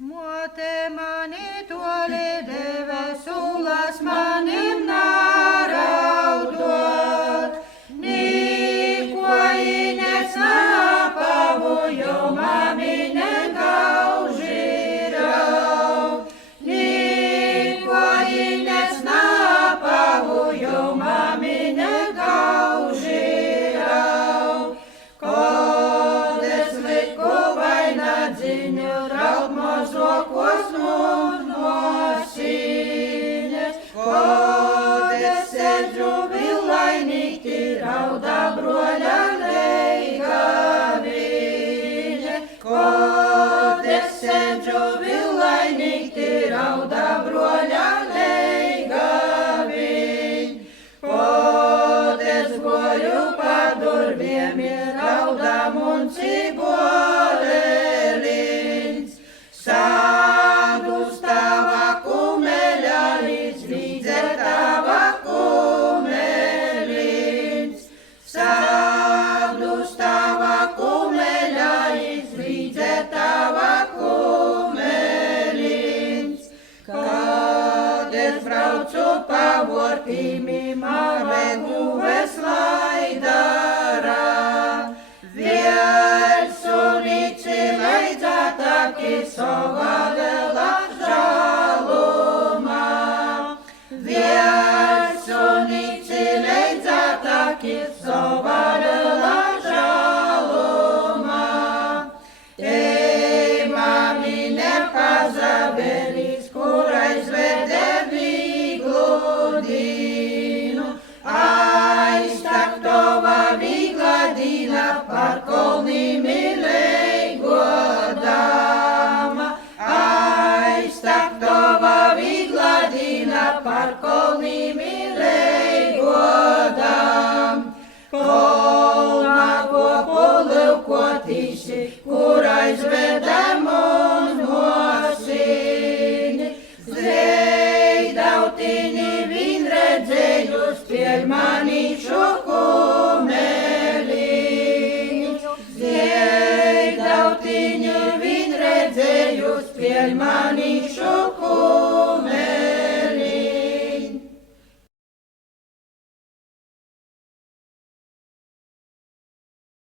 Mote mani toli debesulas manim naraudot, niko ines napavojo maminen gaužirau, niko ines napavojo maminen gaužirau, kodes liku vaina dziņu raud mozokos nosiņas, kodes sēdžu vilainīti raudā broļa leigaviņa, kodes sēdžu vilainīti raudā broļa leigaviņa, kodes goju pa durviem ir raudā munci boleliņs, sādus tava kumeļa izvīdze tava kumeliņs, sādus tava kumeļa izvīdze tava kumeliņs, kad es braucu pa vortīm mārvegu veslaidārā, Vielsunici leidzātāki sovadela žalumā, Vielsunici leidzātāki sovadela žalumā, Ei mamine pazaveris, kur aizvede viglu dīnu, aiztak tova vigla dīna par kolnim leigodama, aiztak tova vigla dīna par kolnim leigodam, kolna kopu leukotīsi, kur aizvedam un nosini, zvejdautiņi vīn redzējus pieļ manīšu kumeliņu, zvejdautiņi vīn redzējus pieļ manīšu